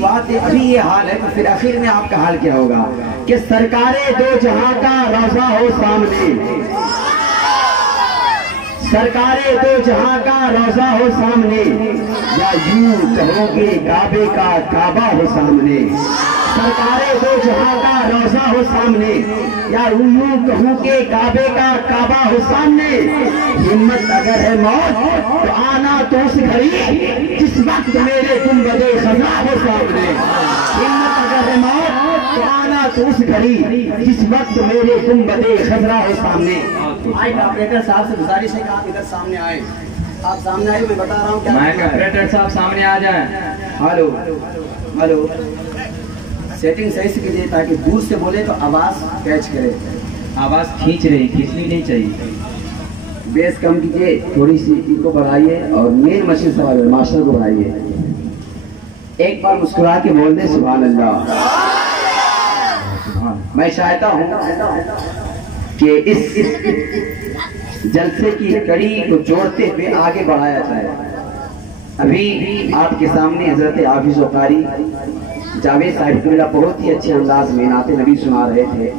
بات ابھی یہ حال ہے تو پھر آخر میں آپ کا حال کیا ہوگا کہ سرکار دو جہاں کا روضہ ہو سامنے، سرکار دو جہاں کا روضہ ہو سامنے، یا یوں کہو گے کعبے کا کعبہ ہو سامنے، سرکار دو جہاں کا روضہ ہو سامنے، یا یوں کہوں کہ کعبے کا کعبہ ہو سامنے، ہمت اگر ہے موت تو آنا تو اس گھڑی جس وقت میرے گنبد خضرا ہو سامنے، ہمت اگر ہے موت تو آنا تو اس گھڑی جس وقت میرے گنبد خضرا ہو سامنے۔ مائک آپریٹر صاحب سے گزارش ہے کہ آپ ادھر سامنے آئیں، آپ سامنے آئیں، میں بتا رہا ہوں کہ مائک آپریٹر صاحب سامنے آ جائیں۔ ہلو ہلو، سیٹنگ صحیح سے کیجیے تاکہ دور سے بولے تو آواز کیچ کرے، آواز کھینچنی نہیں چاہیے، بیس کم کیجیے، تھوڑی سی کو بڑھائیے اور مین مشین سوال ماسٹر کو بڑھائیے، ایک بار مسکرا کے بول دیں سبحان اللہ۔ میں چاہتا ہوں کہ اس جلسے کی کڑی کو جوڑتے ہوئے آگے بڑھایا جائے۔ ابھی آپ کے سامنے حضرت حافظ و قاری جاوید صاحب قبلہ بہت ہی اچھے انداز میں نعت نبی سنا رہے تھے،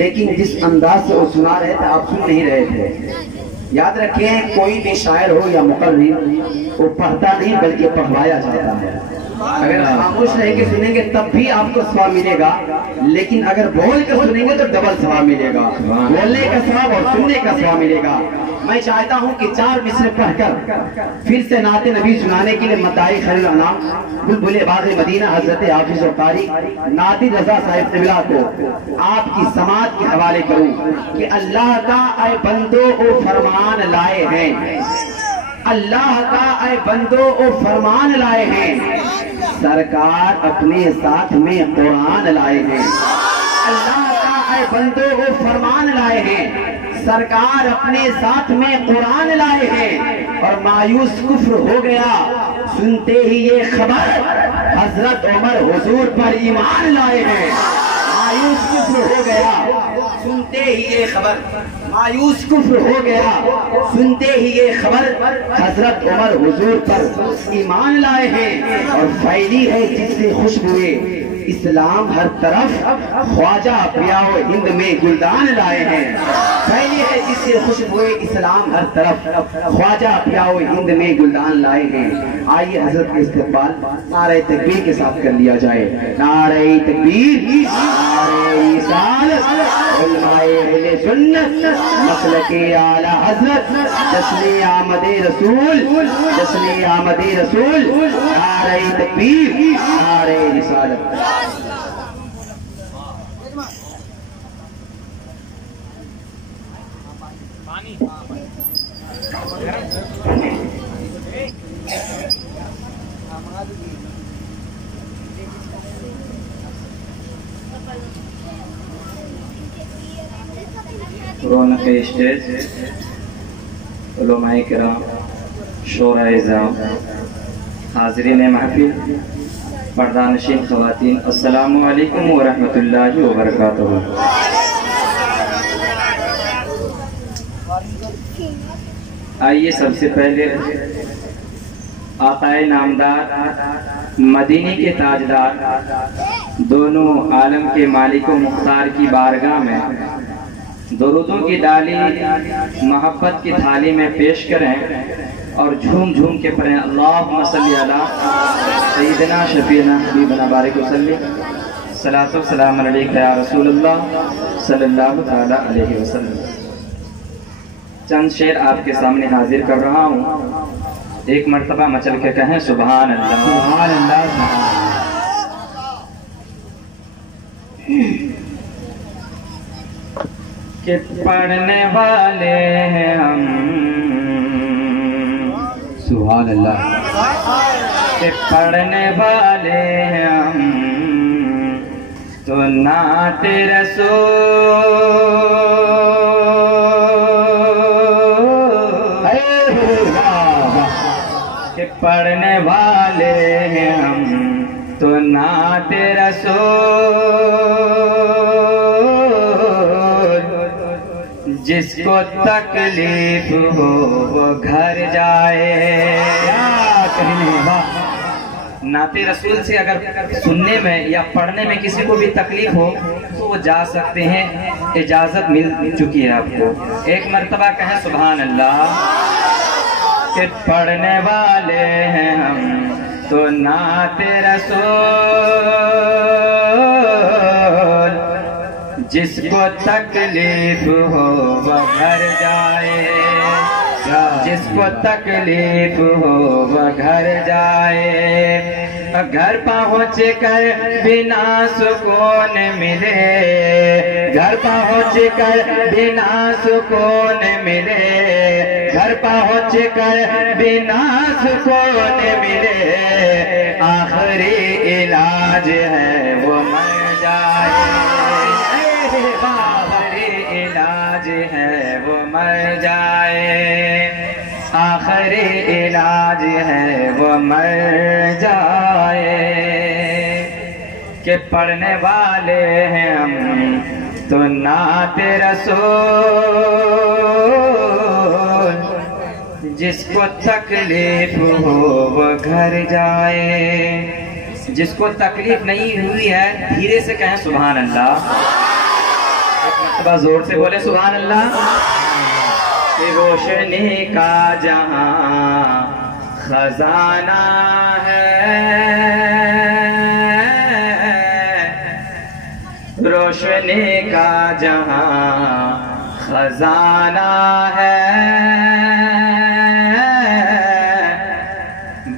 لیکن جس انداز سے وہ سنا رہے تھے آپ سن نہیں رہے تھے۔ یاد رکھیں کوئی بھی شاعر ہو یا مقرر وہ پڑھتا نہیں بلکہ پڑھوایا جاتا ہے۔ اگر خاموش رہ کے سنیں گے تب بھی آپ کو ثواب ملے گا، لیکن اگر بول کے سنیں گے تو ڈبل ثواب ملے گا، بولنے کا ثواب اور سننے کا ثواب ملے گا۔ میں چاہتا ہوں کہ 4 مصرع پڑھ کر پھر سے نعت نبی سنانے کے لیے مداحی خلیل الانام بلبل باغ مدینہ حضرت حافظ و قاری نعتی رضا صاحب قبلہ کو آپ کی سماعت کے حوالے کروں کہ اللہ کا اے بندو او فرمان لائے ہیں، اللہ کا اے بندو او فرمان لائے ہیں، سرکار اپنے ساتھ میں قرآن لائے ہیں، اللہ کا اے بندو او فرمان لائے ہیں، سرکار اپنے ساتھ میں قرآن لائے ہیں، اور مایوس کفر ہو گیا سنتے ہی یہ خبر حضرت عمر حضور پر ایمان لائے ہیں، مایوس کفر ہو گیا سنتے ہی یہ خبر، مایوس کفر ہو گیا سنتے ہی یہ خبر حضرت عمر حضور پر ایمان لائے ہیں، اور پھیلی ہے جس سے خوشبوئے اسلام ہر طرف خواجہ پیاؤ ہند میں گلدان لائے ہیں، پھیلی ہے جس سے خوشبوئے اسلام ہر طرف خواجہ پیاؤ ہند میں گلدان لائے ہیں۔ آئیے حضرت کے استقبال نعرہ تکبیر کے ساتھ کر لیا جائے، نعرہ تکبیر، نعرہ رسالت، علماء اہل سنت، مسلک اعلی حضرت، جشن آمد رسول، جشن آمد رسول، نعرہ تکبیر، نعرہ رسالت۔ رونق اسٹیج، علماء کرام، شورا اعظام، حاضرین محفل، پردہ نشین خواتین، السلام علیکم ورحمۃ اللہ وبرکاتہ۔ آئیے سب سے پہلے آقائے نامدار، مدینے کے تاجدار، دونوں عالم کے مالک و مختار کی بارگاہ میں درودوں کی ڈالی محبت کی تھالی میں پیش کریں اور جھوم جھوم کے پڑھیں، اللہم صلی علی سیدنا شفیعنا حبیبنا بارک وسلم، صلاۃ و سلام علیک یا رسول اللہ صلی اللہ تعالی علیہ وسلم۔ چند شعر آپ کے سامنے حاضر کر رہا ہوں، ایک مرتبہ مچل کے کہیں سبحان اللہ، سبحان اللہ۔ کہ پڑھنے والے ہیں ہم، سبحان اللہ، کہ پڑھنے والے ہیں ہم تو نعت رسول، کہ پڑھنے والے ہیں ہم تو نعت رسول، جس کو تکلیف ہو وہ گھر جائے، نعت رسول سے اگر سننے میں یا پڑھنے میں کسی کو بھی تکلیف ہو تو وہ جا سکتے ہیں، اجازت مل چکی ہے آپ کو۔ ایک مرتبہ کہیں سبحان اللہ کہ پڑھنے والے ہیں ہم تو نعت رسول، جس کو تکلیف ہو وہ گھر جائے، جس کو تکلیف ہو وہ گھر جائے، گھر پہنچ کر بنا سکون ملے، گھر پہنچ کر بنا سکون ملے، گھر پہنچ کر بنا سکون ملے، آخری علاج ہے وہ مر جائے، آخری علاج ہے وہ مر جائے، آخری علاج ہے وہ مر جائے، کہ پڑھنے والے ہیں ہم تو نعت رسول، جس کو تکلیف ہو وہ گھر جائے۔ جس کو تکلیف نہیں ہوئی ہے دھیرے سے کہیں سبحان اللہ، ایک مرتبہ زور سے بولے سبحان اللہ۔ کہ روشنی کا جہاں خزانہ ہے، روشنی کا جہاں خزانہ ہے،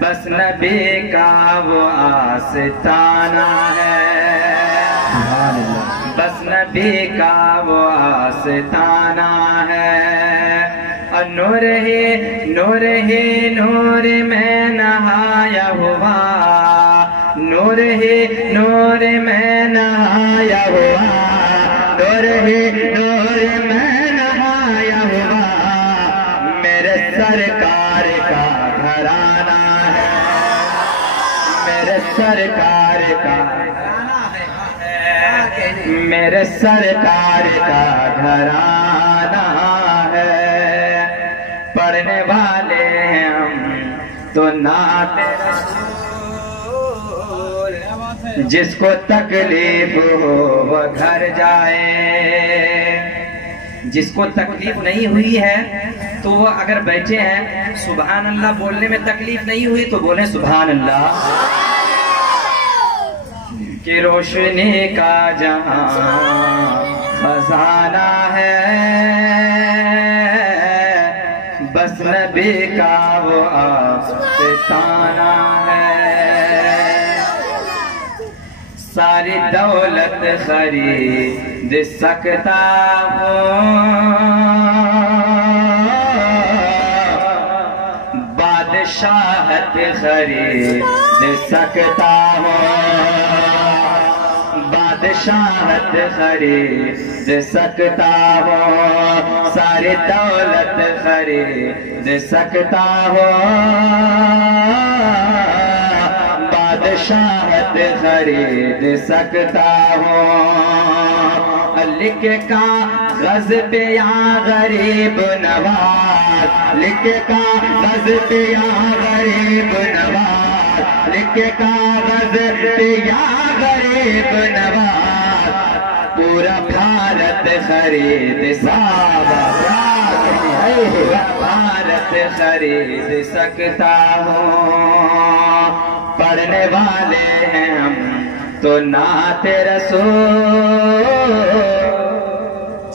بس نبی کا وہ آستانہ ہے، بس نبی کا وہ آستانہ ہے، اور نور ہی نور ہی نور میں نہایا ہوا، نور ہی نور میں نہایا ہوا، نور ہی نور میں نہایا ہوا، میرے سرکار کا گھرانہ ہے، میرے سرکار کا، میرے سرکار کا گھرانہ ہے، پڑھنے والے ہیں ہم تو نعت رسول، جس کو تکلیف ہو وہ گھر جائے۔ جس کو تکلیف نہیں ہوئی ہے تو وہ اگر بیٹھے ہیں سبحان اللہ بولنے میں تکلیف نہیں ہوئی تو بولیں سبحان اللہ۔ کہ روشنی کا جہاں خزانہ ہے، بس نبی کا وہ آستانہ ہے، ساری دولت خرید سکتا ہوں، بادشاہت خرید سکتا ہوں، بادشاہت خرید سکتا ہوں، ساری دولت خرید سکتا ہوں، بادشاہت خرید سکتا ہوں، لکھ کاغذ پہ یا غریب نواز، لکھ کاغذ پہ یا غریب نواز، لکھ کاغذ پہ یا غریب نواز، پورا بھارت خرید پورا بھارت خرید سکتا ہوں، پڑھنے والے ہیں ہم تو نعت رسول،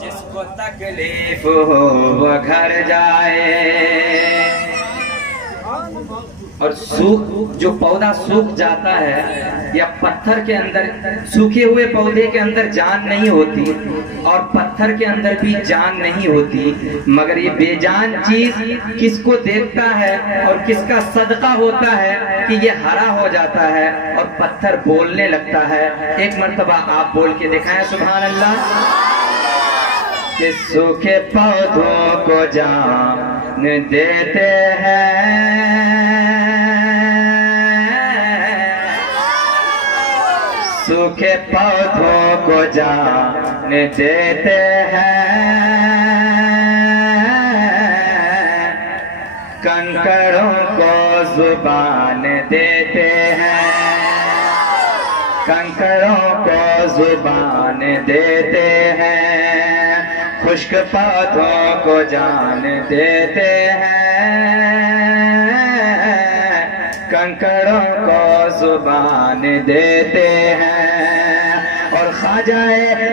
جس کو تکلیف ہو وہ گھر جائے۔ اور جو پودا سوکھ جاتا ہے یا پتھر کے اندر، سوکھے ہوئے پودے کے اندر جان نہیں ہوتی اور پتھر کے اندر بھی جان نہیں ہوتی، مگر یہ بے جان چیز کس کو دیکھتا ہے اور کس کا صدقہ ہوتا ہے کہ یہ ہرا ہو جاتا ہے اور پتھر بولنے لگتا ہے۔ ایک مرتبہ آپ بول کے دکھائیں سبحان اللہ۔ کہ سوکھے پودوں کو جان دیتے ہیں، سوکھے پودوں کو جان دیتے ہیں، کنکڑوں کو زبان دیتے ہیں، کنکڑوں کو زبان دیتے ہیں، خشک پودوں کو جان دیتے ہیں، کنکڑوں کو زبان دیتے ہیں، اور خواجگان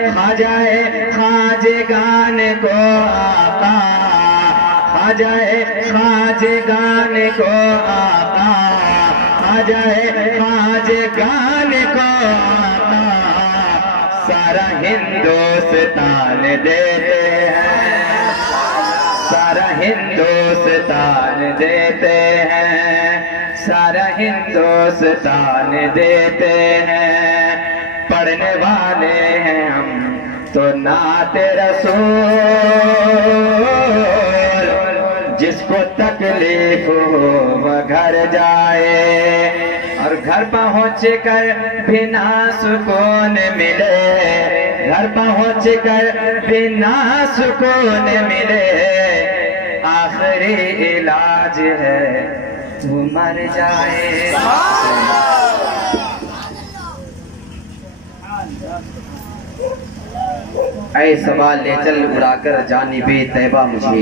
کو آقا، خواجگان کو آقا، خواجگان کو آقا، سارا ہندوستان دیتے ہیں، سارا ہندوستان دیتے ہیں، سارا ہندوستان دیتے ہیں، پڑھنے والے ہیں ہم تو نعت رسول، جس کو تکلیف ہو وہ گھر جائے، اور گھر پہنچ کر بنا سکون ملے، گھر پہنچ کر بنا سکون ملے، آخری علاج ہے وہ مر جائے۔ اے سوال لے چل اڑا کر جانب طیبہ مجھے،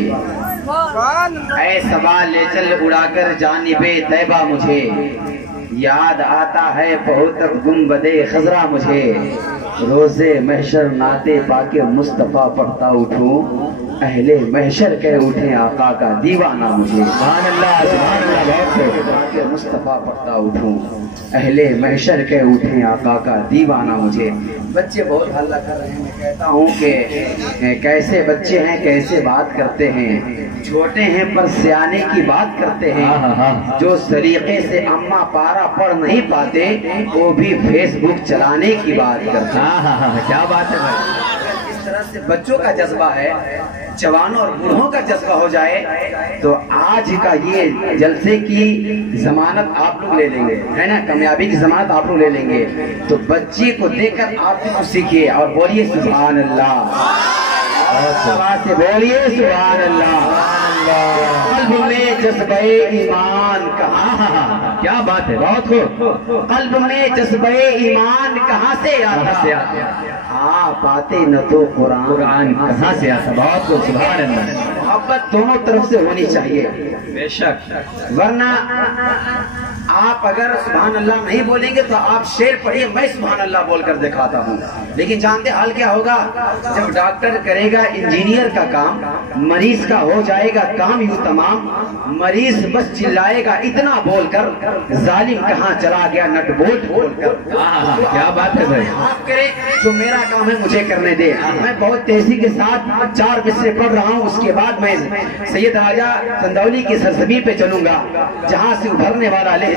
اے سوال لے چل اڑا کر جانب طیبہ مجھے، یاد آتا ہے بہت گنبد خضرا مجھے، روز محشر نعت پاک مصطفیٰ پڑھتا اٹھوں، اہل محشر کہہ اٹھیں آقا کا دیوانہ مجھے، سبحان اللہ سبحان اللہ، مصطفیٰ پڑھتا اٹھوں، اہل محشر کہہ اٹھیں آقا کا دیوانہ مجھے۔ بچے بہت حلہ کر رہے ہیں، میں کہتا ہوں کہ کیسے بچے ہیں، کیسے بات کرتے ہیں، چھوٹے ہیں پر سیانے کی بات کرتے ہیں، جو طریقے سے اما پارا پڑھ نہیں پاتے وہ بھی فیس بک چلانے کی بات کرتے ہیں۔ کیا بات ہے بھائی، اس طرح سے بچوں کا جذبہ ہے، جوانوں اور بوڑھوں کا جذبہ ہو جائے تو آج کا یہ جلسے کی ضمانت آپ لوگ لے لیں گے، ہے نا، کامیابی کی ضمانت آپ لوگ لے لیں گے۔ تو بچی کو دیکھ کر آپ بھی کچھ سیکھیے اور بولیے سبحان اللہ، آواز سے بولیے سبحان اللہ۔ قلب میں جذبہ ایمان کہاں، کیا بات ہے، بہت خوب، قلب میں جذبہ ایمان کہاں سے آتا، ہاں پاتے نہ تو قرآن کہاں سے آتا، بہت خوب، سبحان اللہ۔ محبت دونوں طرف سے ہونی چاہیے بے شک، ورنہ آپ اگر سبحان اللہ نہیں بولیں گے تو آپ شعر پڑھیے، میں سبحان اللہ بول کر دکھاتا ہوں، لیکن جانتے حال کیا ہوگا، جب ڈاکٹر کرے گا انجینئر کا کام، مریض کا ہو جائے گا کام یوں تمام، مریض بس چلائے گا اتنا بول کر، ظالم کہاں چلا گیا نٹ بولٹ بول کر۔ کیا بات ہے بھائی، آپ کریں جو میرا کام ہے مجھے کرنے دے، میں بہت تیزی کے ساتھ 4 مصرے پڑھ رہا ہوں، اس کے بعد میں سید راجہ چندولی کی سرزمین پہ چلوں گا، جہاں سے ابھرنے والا لہجہ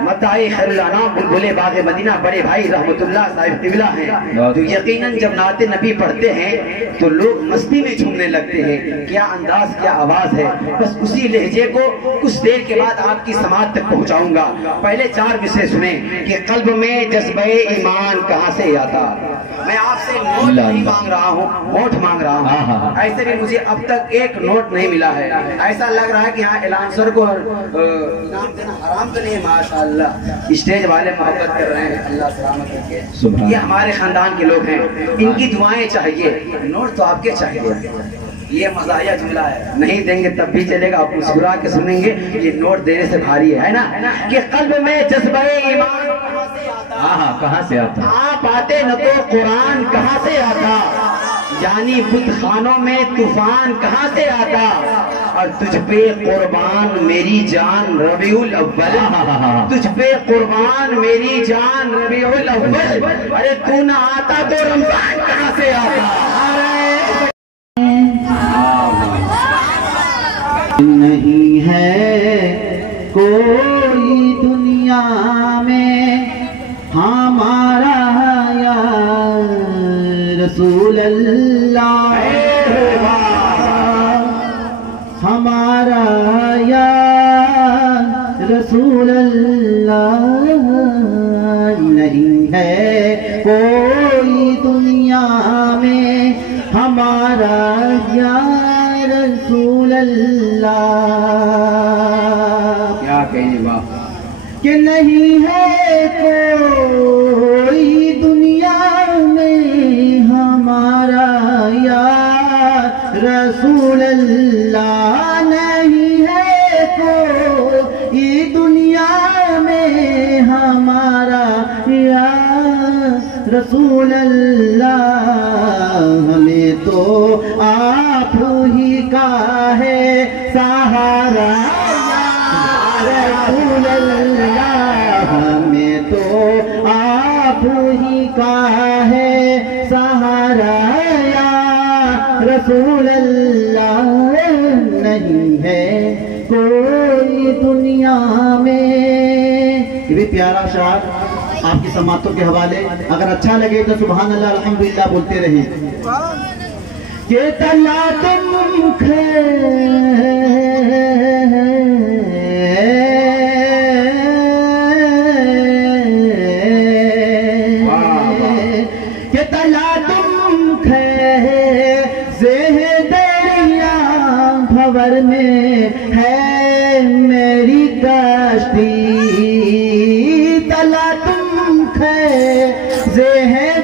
متاع خیر الانام بلبل باغ مدینہ بڑے بھائی رحمت اللہ صاحب قبلہ ہیں، تو یقیناً جب نعت نبی پڑھتے ہیں تو لوگ مستی میں جھومنے لگتے ہیں، کیا انداز کیا آواز ہے، بس اسی لہجے کو کچھ دیر کے بعد آپ کی سماعت تک پہنچاؤں گا۔ پہلے 4 مصرے سنیں کہ قلب میں جذبہ ایمان کہاں سے آتا، میں آپ سے نوٹ نہیں مانگ رہا ہوں، نوٹ مانگ رہا ہوں، ایسے بھی مجھے اب تک ایک نوٹ نہیں ملا ہے، ایسا لگ رہا ہے کہ ہاں اعلانسر کو انعام دینا حرام تو نہیں ہے، ماشاءاللہ اسٹیج والے محبت کر رہے ہیں، اللہ سلامت رکھے، یہ ہمارے خاندان کے لوگ ہیں، ان کی دعائیں چاہیے، نوٹ تو آپ کے چاہیے، یہ مزاحیہ جملہ ہے، نہیں دیں گے تب بھی چلے گا، آپ مسکرا کے سنیں گے، یہ نوٹ دینے سے بھاری ہے نا، کہ قلب میں جذبہ ایمان کہاں سے آتا، آپ آتے نہ تو قرآن کہاں سے آتا، یعنی بت خانوں میں طوفان کہاں سے آتا، اور تجھ پہ قربان میری جان ربیع الاول، تجھ پہ قربان میری جان ربیع الاول، ارے تو نہ آتا تو رمضان کہاں سے آتا۔ نہیں ہے کوئی دنیا میں ہمارا یا رسول اللہ، ہمارا یا رسول اللہ، نہیں ہے کوئی دنیا میں ہمارا یا رسول اللہ، کیا کہنے بات، کہ نہیں ہے کوئی رسول اللہ ہمیں تو آپ ہی کا ہے سہارا رسول اللہ ہمیں تو آپ ہی کا ہے سہارا یا رسول اللہ نہیں ہے کوئی دنیا میں. یہ بھی پیارا شعر آپ کی سماعتوں کے حوالے. اگر اچھا لگے تو سبحان اللہ الحمدللہ بولتے رہیں. کہ تلا تم کہ تلا تم دریا بھور میں ہے میری کشتی. تلا تم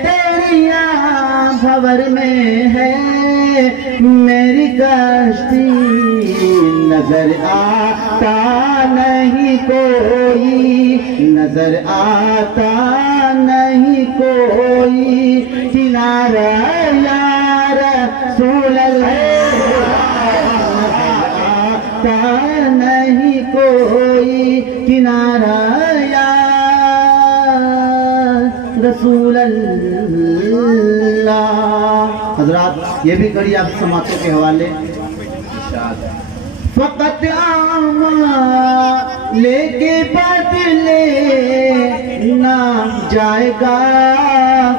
دریا بھور میں ہے میری کشتی. نظر آتا نہیں کوئی نظر آتا نہیں کوئی کنارہ یا رسول اللہ. آتا نہیں کوئی کنارہ یا رسول اللہ. حضرات یہ بھی کری آپ سماعتوں کے حوالے. فقط آما لے کے بدلے نہ جائے گا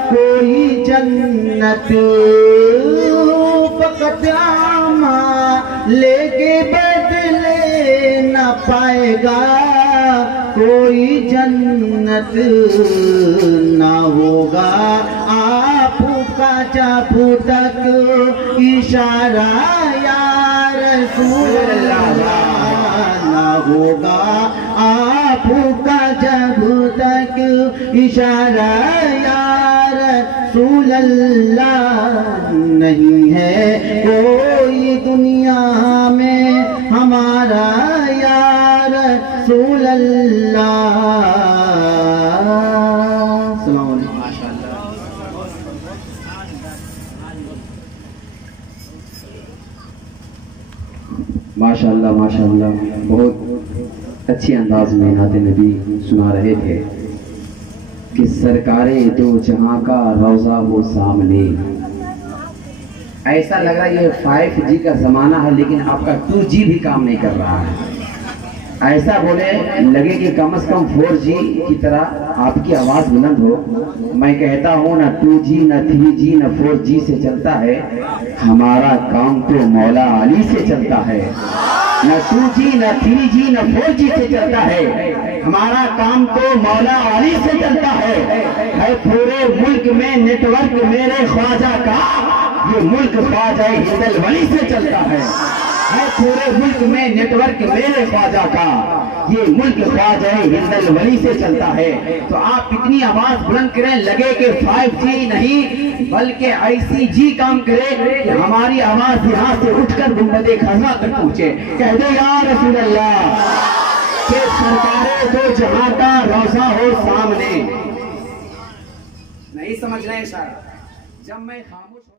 کوئی جنت. فقط آما لے کے بدلے نہ پائے گا کوئی جنت. نہ ہوگا آپ کا جب تک اشارہ یا رسول اللہ. نہ ہوگا آپ کا جب تک اشارہ یا رسول اللہ. نہیں ہے کوئی دنیا میں ہمارا یا رسول اللہ. السلام علیکم. ماشاءاللہ ماشاءاللہ بہت اچھی انداز میں نعت نبی سنا رہے تھے کہ سرکار دو جہاں کا روضہ ہو سامنے. ایسا لگ رہا ہے یہ 5G کا زمانہ ہے لیکن آپ کا 2G بھی کام نہیں کر رہا ہے. ایسا بولے لگے کہ کم از کم 4G کی طرح آپ کی آواز بلند ہو. میں کہتا ہوں نہ 2G نہ 3G نہ 4G سے چلتا ہے, ہمارا کام تو مولا علی سے چلتا ہے. نہ 2G نہ 3G نہ 4G سے چلتا ہے, ہمارا کام تو مولا علی سے چلتا ہے. پورے ملک میں نیٹ ورک میرے خواجہ کا, یہ ملک خواجہ ہند الولی سے چلتا ہے. پورے ملک میں نیٹ ورک میرے خواجہ کا, یہ ملک خواجہ ہند الولی سے چلتا ہے. تو آپ اتنی آواز بلند کریں لگے کہ 5G نہیں بلکہ ICG کام کرے کہ ہماری آواز یہاں سے اٹھ کر گنبد خزرہ تک پہنچے. کہہ دے یا رسول اللہ کہ سرکار دو جہاں کا روضہ ہو سامنے. نہیں سمجھ رہے شاید جب میں خاموش